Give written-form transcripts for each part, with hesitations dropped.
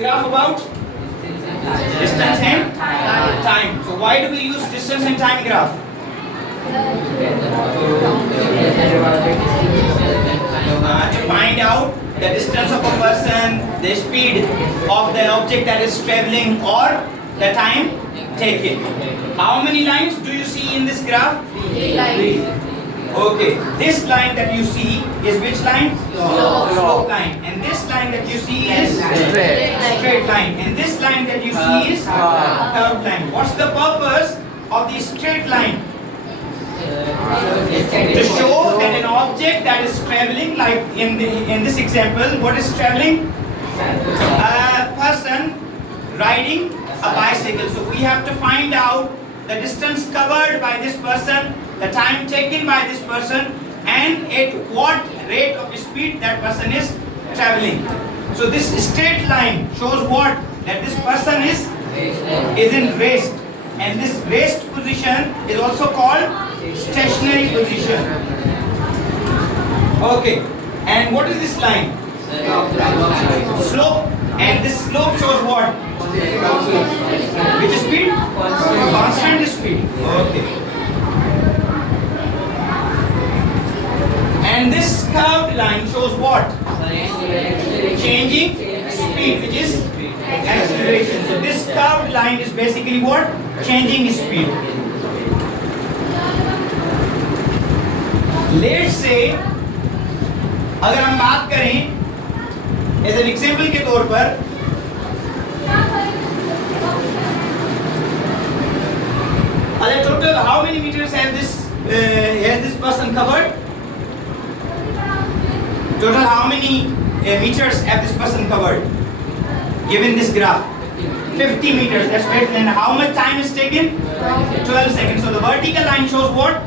graph about distance and time. So why do we use distance and time graph? To find out the distance of a person, the speed of the object that is traveling, or the time taken. How many lines do you see in this graph? 3. Okay, this line that you see is which line? Slope line. And this line that you see is straight line. And this line that you see is curved line. What's the purpose of the straight line? To show that an object that is traveling, like in this example, what is traveling? A person riding a bicycle. So we have to find out the distance covered by this person, the time taken by this person, and at what rate of speed that person is traveling. So this straight line shows what? That this person is in rest, and this rest position is also called stationary position. Okay, and what is this line? Slope, and this slope shows what? Which speed? Constant speed. Okay. And this curved line shows what? Changing speed, which is acceleration. So this curved line is basically what? Changing speed. Let's say अगर हम बात करें as an example के तौर पर, total how many meters has this person covered? Total how many meters have this person covered? Given this graph, 50 meters. That's right. And how much time is taken? 12 seconds. So the vertical line shows what?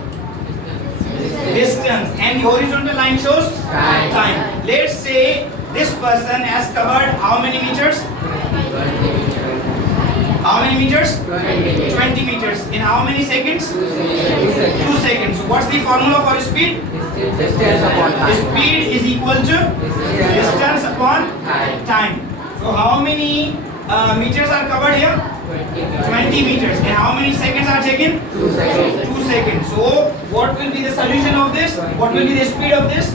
Distance, and the horizontal line shows time. Let's say this person has covered how many meters? How many meters? 20 meters. In how many seconds? 2 seconds. So what's the formula for speed? Speed is equal to distance upon time. So how many meters are covered here? 20 meters. And how many seconds are taken? 2 seconds. 2 seconds. So what will be the solution of this? What will be the speed of this?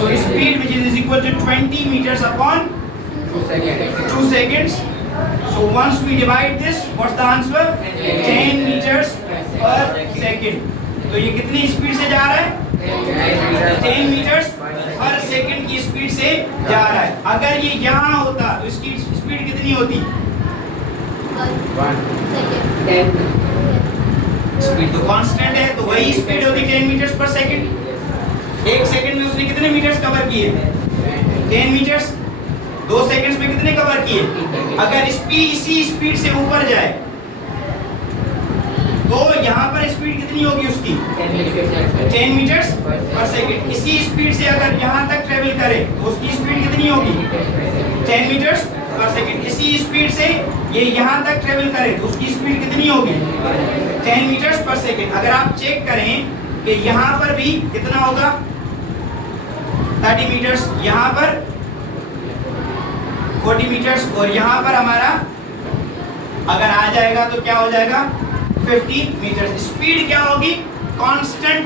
So speed, which is equal to 20 meters upon 2 seconds. So once we divide this, what's the answer? 10 meters per second. तो ये कितनी speed से जा रहा है? 10 meters per second की speed से जा रहा है. अगर ये यहाँ होता तो इसकी स्पीड कितनी होती? स्पीड तो कांस्टेंट है, तो वही स्पीड होती 10 meters per second. एक सेकंड में उसने कितने मीटर्स कवर किए? 10 meters. 2 सेकंड्स में कितने कवर किए? अगर स्पीड इसी स्पीड से ऊपर जाए तो यहाँ पर स्पीड कितनी होगी उसकी? 10 meters per second. इसी स्पीड से अगर यहाँ तक ट्रेवल करे तो उसकी स्पीड कितनी होगी? 10 meters per second. इसी स्पीड से ये यहाँ तक ट्रेवल करे तो उसकी स्पीड कितनी होगी? 10 meters per second. अगर आप चेक करें कि यहाँ पर भी कितना होगा? 30 meters. यहाँ पर 40 meters, और यहाँ पर हमारा अगर आ जाएगा तो क्या हो जाएगा? 50 meters. स्पीड क्या होगी? कांस्टेंट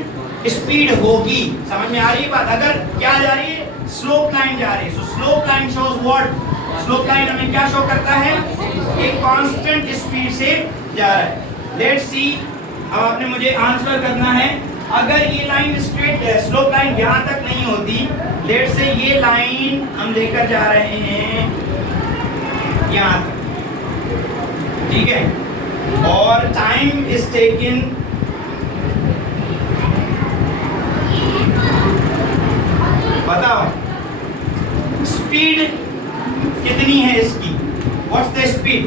स्पीड होगी. समझ में आ रही है बात? अगर क्या जा रही है? स्लोप लाइन जा रही है. सो slope line shows what? Slope line हमें क्या शो करता है? एक कांस्टेंट स्पीड से जा रहा है. लेट्स सी, अब आपने मुझे आंसर करना है. अगर ये लाइन स्ट्रेट स्लोप लाइन यहाँ तक नहीं होती, लेट्स से ये लाइन हम लेकर जा रहे हैं यहाँ तक, ठीक है, और टाइम इज टेकन बताओ स्पीड कितनी है इसकी? What's the speed?